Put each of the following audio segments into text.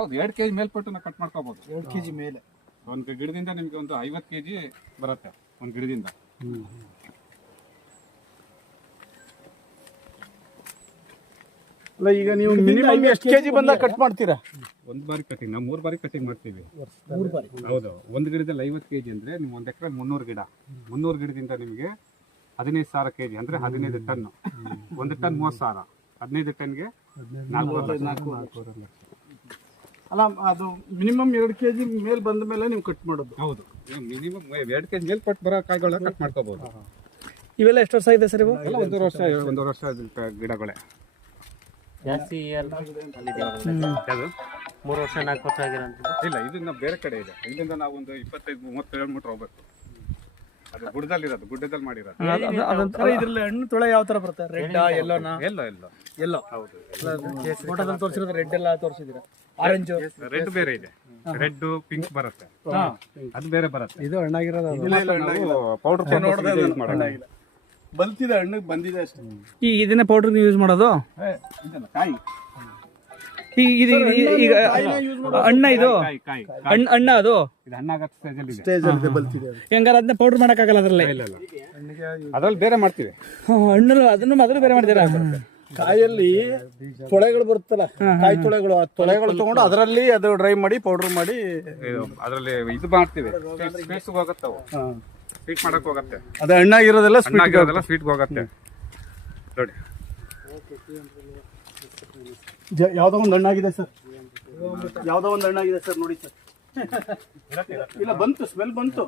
ಹೌದು 2 kg ಮೇಲ್ಪಟ್ಟು ನಾವು cut ಮಾಡ್ಕೋಬಹುದು. 2 kg ಮೇಲೆ ಒಂದು ಗಿಡದಿಂದ ನಿಮಗೆ ಒಂದು 50 kg ಬರುತ್ತೆ ಒಂದು ಗಿಡದಿಂದ. ಅಲ್ಲ ಈಗ ನೀವು ಮಿನಿಮಮ್ ಎಷ್ಟು ಕೆಜಿ ಬಂದಾಗ ಕಟ್ ಮಾಡ್ತೀರಾ? ಒಂದು ಬಾರಿ ಕಟಿಂಗ್ ನಾವು 3 ಬಾರಿ ಕಟಿಂಗ್ ಮಾಡ್ತೀವಿ. 3 ಬಾರಿ? ಹೌದು. ಒಂದು ಗಿಡದಲ್ಲಿ 50 kg ಅಂದ್ರೆ ನೀವು 1 ಎಕರೆ 300 ಗಿಡ, 300 ಗಿಡದಿಂದ ನಿಮಗೆ 15,000 kg ಅಂದ್ರೆ 15 ಟನ್. 1 ಟನ್ 30,000, 15 ಟನ್ಗೆ 4 ಲಕ್ಷ. ಅಲ್ಲ ಅದು ಮಿನಿಮಮ್ 2 kg ಮೇಲೆ ಬಂದ ಮೇಲೆ ನೀವು ಕಟ್ ಮಾಡೋದು? ಹೌದು, ಮಿನಿಮಮ್ 2 kg ಮೇಲ್ಪಟ್ಟು ಬರೋ ಕಾಯಿಗಳ ಕಟ್ ಮಾಡ್ಕೋಬಹುದು. ಇವೆಲ್ಲ ಎಷ್ಟು ವರ್ಷ ಇದೆ ಸರ್ ಇವು? ಎಲ್ಲ 1 ವರ್ಷ ಗಿಡಗಳೇ. ಜಾಸ್ತಿ ಯಾವುದು 3 ವರ್ಷ 4 ವರ್ಷ ಆಗಿರೋಂಥದ್ದು ಇಲ್ಲ, ಇದನ್ನ ಬೇರೆ ಕಡೆ ಇದೆ. ಇಲ್ಲಿಂದ ನಾವು ಒಂದು 25-30 ಕಿಲೋಮೀಟರ್ ಹೋಗ್ಬೇಕು. ಅದು ಗುಡ್ಡದಲ್ಲಿರೋದು, ಗುಡ್ಡದಲ್ಲಿ ಮಾಡಿರೋದು. ಇದ್ರಲ್ಲಿ ಹಣ್ಣು ತೊಳೆ ಯಾವ ತರ ಬರುತ್ತೆ? ರೆಡ್ ಎಲ್ಲೋನಾ? ಎಲ್ಲೋ. ಹೌದು, ಫೋಟೋದಲ್ಲಿ ತೋರಿಸಿರೋದು ರೆಡ್ ಎಲ್ಲ ತೋರಿಸಿದ್ದೀರಾ? ಆರೆಂಜ್ ರೆಡ್ ಬೇರೆ ಇದೆ, ರೆಡ್ ಪಿಂಕ್ ಬರುತ್ತೆ, ಅದು ಬೇರೆ ಬರುತ್ತೆ. ಇದು ಹಣ್ಣಾಗಿರೋದು ಪೌಡರ್ ಬಲ್ತಿದೆ, ಹಣ್ಣಿಗೆ ಬಂದಿದೆ ಅಷ್ಟೇ. ಈ ಇದನ್ನ ಪೌಡರ್ ಯೂಸ್ ಮಾಡೋದು? ಕಾಯಿ ಈಗ ಅಣ್ಣ ಇದು ಅಣ್ಣ ಅದು ಇದು ಹಣ್ಣಾಗೋ ಸ್ಟೇಜಲ್ಲಿ ಇದೆ. ಸ್ಟೇಜ್ ಅಲ್ಲಿ ಬಲ್ತಿದೆ ಅದು. ಹೆಂಗಾರ ಅದನ್ನ ಪೌಡರ್ ಮಾಡಕ್ಕಾಗಲ್ಲ ಅದ್ರಲ್ಲಿ? ಅದ್ರಲ್ಲಿ ಬೇರೆ ಮಾಡ್ತೀವಿ. ಹಣ್ಣು ಅದನ್ನು ಮೊದಲು ಬೇರೆ ಮಾಡ್ತೀರಾ? ಕಾಯಲ್ಲಿ ತೊಳೆಗಳು ಬರುತ್ತಲ್ಲ, ಕಾಯಿ ತೊಳೆಗಳು, ಆ ತೊಳೆಗಳು ತಗೊಂಡು ಅದರಲ್ಲಿ ಅದು ಡ್ರೈ ಮಾಡಿ ಪೌಡರ್ ಮಾಡಿ ಅದರಲ್ಲಿ ಇದು ಮಾಡ್ತೀವಿ. ಸ್ವೀಟ್ಸ್ ಹೋಗುತ್ತೆ, ಅವು ಸ್ವೀಟ್ ಮಾಡಕ್ ಹೋಗುತ್ತೆ. ಅದು ಹಣ್ಣಾಗಿರೋದೆಲ್ಲ ಸ್ವೀಟ್ ಹೋಗುತ್ತೆ ನೋಡಿ. ಯಾವ್ದೋ ಒಂದು ಹಣ್ಣಾಗಿದೆ ಸರ್, ಯಾವ್ದೋ ಒಂದು ಹಣ್ಣಾಗಿದೆ ಸರ್, ನೋಡಿ ಸರ್. ಇಲ್ಲ, ಬಂತು, ಸ್ಮೆಲ್ ಬಂತು.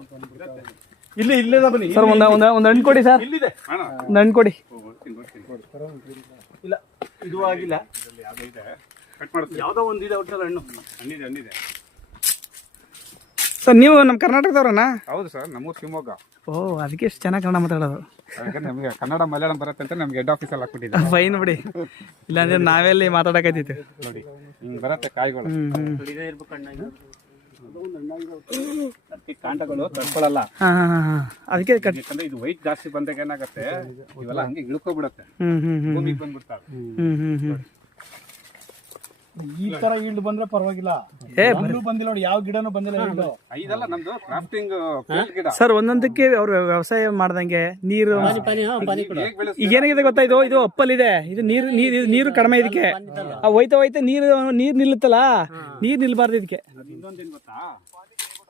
ಇಲ್ಲೇ ಬನ್ನಿ ಸರ್. ಒಂದು ಹಣ್ಣು ಕೊಡಿ ಸರ್, ಇಲ್ಲಿದೆ ಒಂದು ಹಣ್ಣು ಕೊಡಿ. ಇಲ್ಲ, ಇದು ಆಗಿಲ್ಲ. ಯಾವ್ದೋ ಒಂದು ಇದೆ ಒಟ್ಟಲ್ಲಿ ಹಣ್ಣು. ಹಣ್ಣಿದೆ. ಸರ್ ನೀವು ನಮ್ಮ ಕರ್ನಾಟಕದವ್ರನಾ? ಹೌದು ಸರ್, ನಮ್ಮೂರು ಶಿವಮೊಗ್ಗ. ಓ, ಅದಕ್ಕೆ ಎಷ್ಟು ಚೆನ್ನಾಗಿ ಕನ್ನಡ ಮಾತಾಡೋದು. ನಮಗೆ ಕನ್ನಡ ಮಲಯಾಳಂ ಬರುತ್ತೆ ಅಂತ ನಮ್ಗೆ ಹೆಡ್ ಆಫೀಸಲ್ಲಿ ಹಾಕ್ಬಿಟ್ಟಿದ್ದಾರೆ. ಫೈನ್ ಬಿಡಿ, ಇಲ್ಲಾಂದ್ರೆ ನಾವೆಲ್ಲಿ ಮಾತಾಡಕತ್ತಿತ್ತು ನೋಡಿ. ಬರುತ್ತೆ ಕಾಯಿಗಳು, ಕಾಂಡಗಳು ತಡ್ಕೊಳ್ಳಲ್ಲ. ಅದಕ್ಕೆ ಯಾಕಂದ್ರೆ ಇದು ವೈಟ್ ಜಾಸ್ತಿ ಬಂದಾಗ ಏನಾಗುತ್ತೆ, ಇವೆಲ್ಲ ಹಂಗೆ ಇಳ್ಕೊಬಿಡುತ್ತೆ, ಭೂಮಿಗೆ ಬಂದ್ಬಿಡ್ತಾವೆ. ಈ ತರ ಈಲ್ಡ್ ಬಂದ್ರೆ ಪರವಾಗಿಲ್ಲ. ಬಂದಿಲ್ಲ ನೋಡಿ, ಯಾವ ಗಿಡನೂ ಬಂದಿಲ್ಲ. ಇದೆಲ್ಲ ನಮ್ದು ಕ್ರಾಫ್ಟಿಂಗ್ ಗಿಡ ಸರ್. ಒಂದೊಂದಕ್ಕೆ ಅವ್ರು ವ್ಯವಸಾಯ ಮಾಡ್ದಂಗೆ ನೀರು ಈಗ ಏನಾಗಿದೆ ಗೊತ್ತಾ, ಇದು ಅಪ್ಪಲ್ಲಿದೆ, ಇದು ನೀರು ಕಡಿಮೆ. ಇದಕ್ಕೆ ಹೋಯ್ತಾ ನೀರು ನಿಲ್ಲುತ್ತಲ್ಲ, ನೀರು ನಿಲ್ಬಾರ್ದು ಇದಕ್ಕೆ. ಇನ್ನೊಂದೇನ್ ಗೊತ್ತಾ,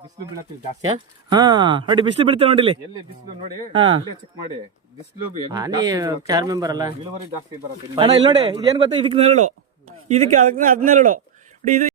ಬಿಸಿಲು ಬೀಳತ್ತೆ ಜಾಸ್ತಿ. ಹಾ ನೋಡಿ, ಬಿಸಿಲು ಬೀಳ್ತೇವೆ ನೋಡಿಲಿ. ಎಲ್ಲಿ ಬಿಸಿಲು ನೋಡಿ, ಚೆಕ್ ಮಾಡಿ. ಬಿಸಿಲು ಚಾರ್ ಮೆಂಬರ್ ಅಲ್ಲ, ಇಳುವರಿ ಜಾಸ್ತಿ ಬರುತ್ತೆ. ಅಣ್ಣ ಇಲ್ಲಿ ನೋಡಿ, ಇದೇನ್ ಗೊತ್ತಾ, ಇದಕ್ಕೆ ನೆರಳು, ಇದಕ್ಕೆ ಅದಕ್ಕೆ 10 ನೆರಳು. ಇದು